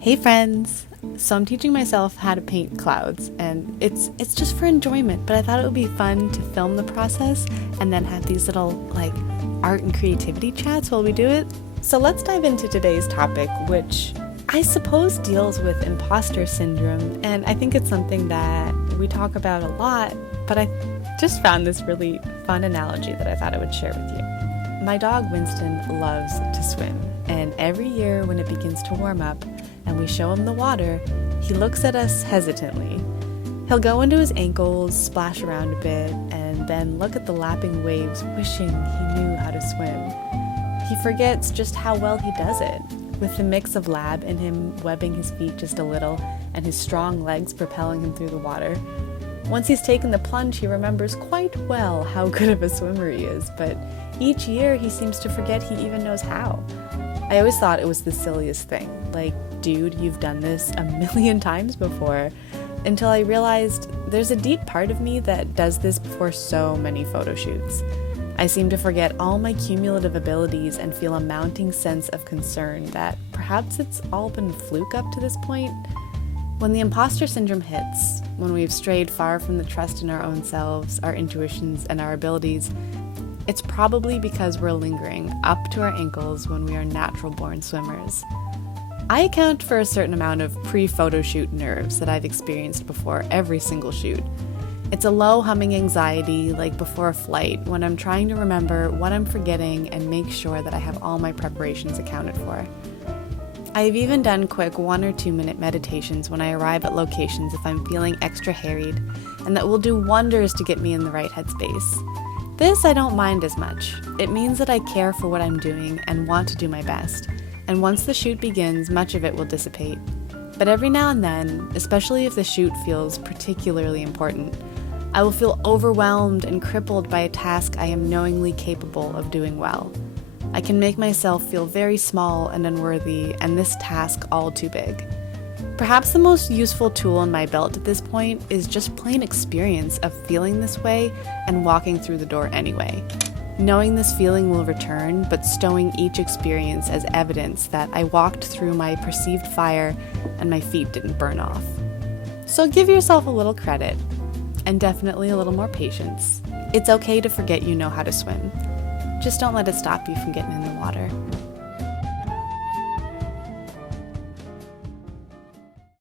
Hey friends! So I'm teaching myself how to paint clouds, and it's just for enjoyment, but I thought it would be fun to film the process and then have these little art and creativity chats while we do it. So let's dive into today's topic, which I suppose deals with imposter syndrome, and I think it's something that we talk about a lot, but I just found this really fun analogy that I thought I would share with you. My dog Winston loves to swim, and every year when it begins to warm up and we show him the water, he looks at us hesitantly. He'll go into his ankles, splash around a bit, and then look at the lapping waves, wishing he knew how to swim. He forgets just how well he does it, with the mix of lab in him webbing his feet just a little and his strong legs propelling him through the water. Once he's taken the plunge, he remembers quite well how good of a swimmer he is, but each year he seems to forget he even knows how. I always thought it was the silliest thing, dude, you've done this a million times before, until I realized there's a deep part of me that does this before so many photo shoots. I seem to forget all my cumulative abilities and feel a mounting sense of concern that perhaps it's all been fluke up to this point. When the imposter syndrome hits, when we've strayed far from the trust in our own selves, our intuitions, and our abilities, it's probably because we're lingering up to our ankles when we are natural-born swimmers. I account for a certain amount of pre-photo shoot nerves that I've experienced before every single shoot. It's a low humming anxiety like before a flight when I'm trying to remember what I'm forgetting and make sure that I have all my preparations accounted for. I've even done quick 1 or 2 minute meditations when I arrive at locations if I'm feeling extra harried, and that will do wonders to get me in the right headspace. This I don't mind as much. It means that I care for what I'm doing and want to do my best. And once the shoot begins, much of it will dissipate. But every now and then, especially if the shoot feels particularly important, I will feel overwhelmed and crippled by a task I am knowingly capable of doing well. I can make myself feel very small and unworthy, and this task all too big. Perhaps the most useful tool in my belt at this point is just plain experience of feeling this way and walking through the door anyway. Knowing this feeling will return, but stowing each experience as evidence that I walked through my perceived fire and my feet didn't burn off. So give yourself a little credit, and definitely a little more patience. It's okay to forget you know how to swim. Just don't let it stop you from getting in the water.